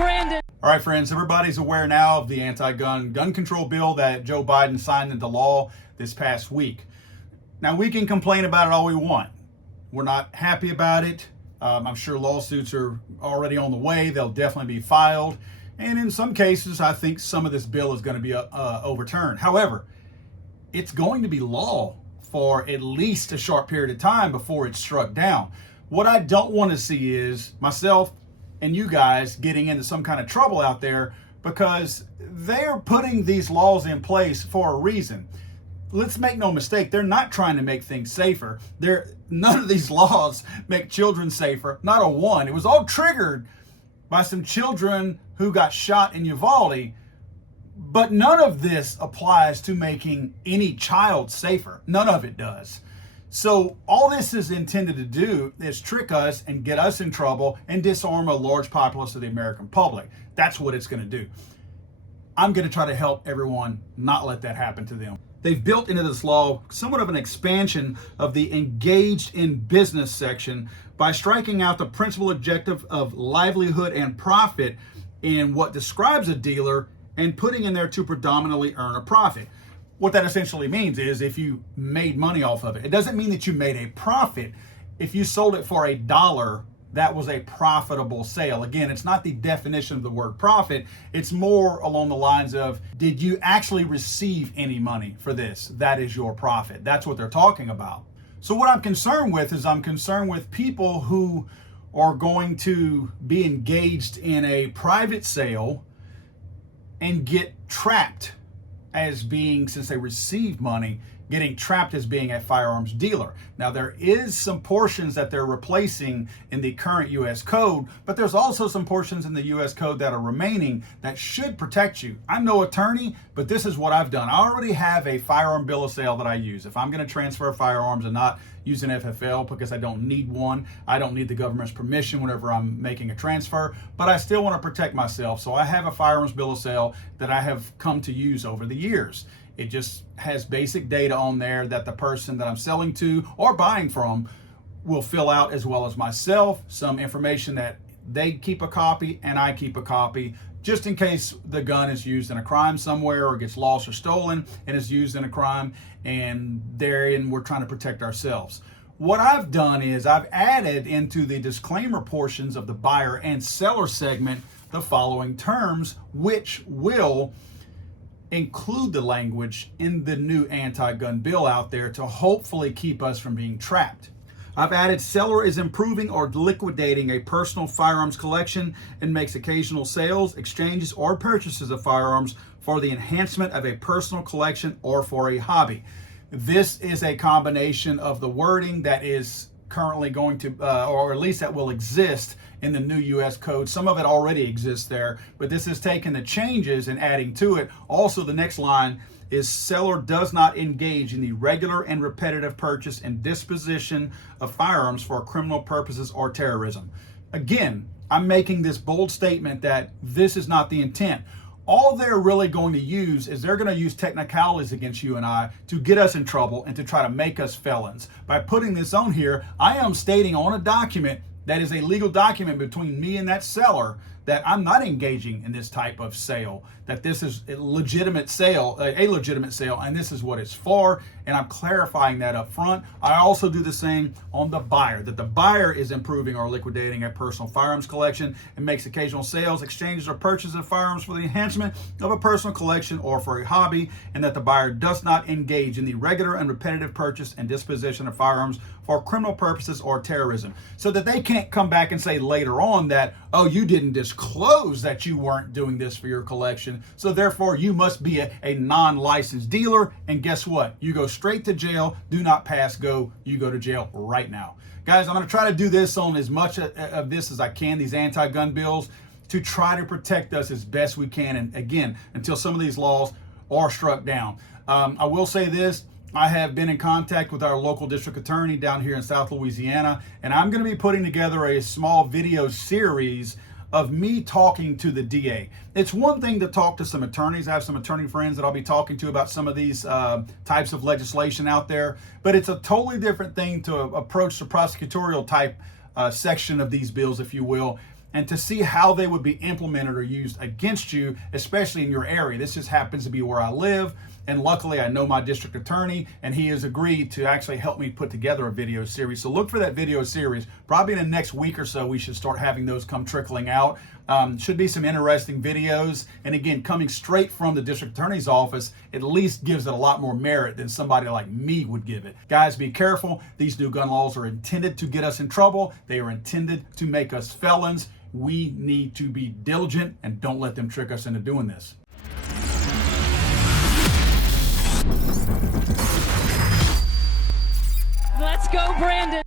Brandon. All right, friends, everybody's aware now of the gun control bill that Joe Biden signed into law this past week. Now, we can complain about it all we want. We're not happy about it. I'm sure lawsuits are already on the way. They'll definitely be filed. And in some cases, I think some of this bill is going to be overturned. However, it's going to be law for at least a short period of time before it's struck down. What I don't want to see is myself and you guys getting into some kind of trouble out there because they're putting these laws in place for a reason. Let's make no mistake, they're not trying to make things safer. None of these laws make children safer, not a one. It was all triggered by some children who got shot in Uvalde, but none of this applies to making any child safer. None of it does. So all this is intended to do is trick us and get us in trouble and disarm a large populace of the American public. That's what it's going to do. I'm going to try to help everyone not let that happen to them. They've built into this law somewhat of an expansion of the engaged in business section by striking out the principal objective of livelihood and profit in what describes a dealer and putting in there to predominantly earn a profit. What that essentially means is if you made money off of it. It doesn't mean that you made a profit. If you sold it for $1, that was a profitable sale. Again, it's not the definition of the word profit. It's more along the lines of, did you actually receive any money for this? That is your profit. That's what they're talking about. So what I'm concerned with is I'm concerned with people who are going to be engaged in a private sale and get trapped as being, since they received money, getting trapped as being a firearms dealer. Now, there is some portions that they're replacing in the current U.S. code, but there's also some portions in the U.S. code that are remaining that should protect you. I'm no attorney, but this is what I've done. I already have a firearm bill of sale that I use. If I'm going to transfer firearms and not use an FFL because I don't need one, I don't need the government's permission whenever I'm making a transfer, but I still want to protect myself. So I have a firearms bill of sale that I have come to use over the years. It just has basic data on there that the person that I'm selling to or buying from will fill out, as well as myself, some information that they keep a copy and I keep a copy, just in case the gun is used in a crime somewhere or gets lost or stolen and is used in a crime, and therein we're trying to protect ourselves. What I've done is I've added into the disclaimer portions of the buyer and seller segment the following terms, which will include the language in the new anti-gun bill out there to hopefully keep us from being trapped. I've added seller is improving or liquidating a personal firearms collection and makes occasional sales, exchanges, or purchases of firearms for the enhancement of a personal collection or for a hobby. This is a combination of the wording that is currently going to, or at least that will exist in the new U.S. code. Some of it already exists there, but this is taking the changes and adding to it. Also, the next line is seller does not engage in the regular and repetitive purchase and disposition of firearms for criminal purposes or terrorism. Again, I'm making this bold statement that this is not the intent. All they're really going to use is they're going to use technicalities against you and I to get us in trouble and to try to make us felons. By putting this on here, I am stating on a document that is a legal document between me and that seller that I'm not engaging in this type of sale, that this is a legitimate sale, and this is what it's for, and I'm clarifying that up front. I also do the same on the buyer, that the buyer is improving or liquidating a personal firearms collection and makes occasional sales, exchanges, or purchases of firearms for the enhancement of a personal collection or for a hobby, and that the buyer does not engage in the regular and repetitive purchase and disposition of firearms for criminal purposes or terrorism. So that they can't come back and say later on that, oh, you didn't disclose that you weren't doing this for your collection, so therefore you must be a non-licensed dealer, and guess what? You go straight to jail, do not pass go, you go to jail right now. Guys, I'm going to try to do this on as much of this as I can, these anti-gun bills, to try to protect us as best we can, and again, until some of these laws are struck down. I will say this, I have been in contact with our local district attorney down here in South Louisiana, and I'm going to be putting together a small video series of me talking to the DA. It's one thing to talk to some attorneys. I have some attorney friends that I'll be talking to about some of these types of legislation out there, but it's a totally different thing to approach the prosecutorial type section of these bills, if you will. and to see how they would be implemented or used against you, especially in your area. This just happens to be where I live, and luckily I know my district attorney, and he has agreed to actually help me put together a video series. So look for that video series. Probably in the next week or so, we should start having those come trickling out. Should be some interesting videos, and again, coming straight from the district attorney's office at least gives it a lot more merit than somebody like me would give it. Guys, be careful. These new gun laws are intended to get us in trouble. They are intended to make us felons. We need to be diligent and don't let them trick us into doing this. Let's go, Brandon.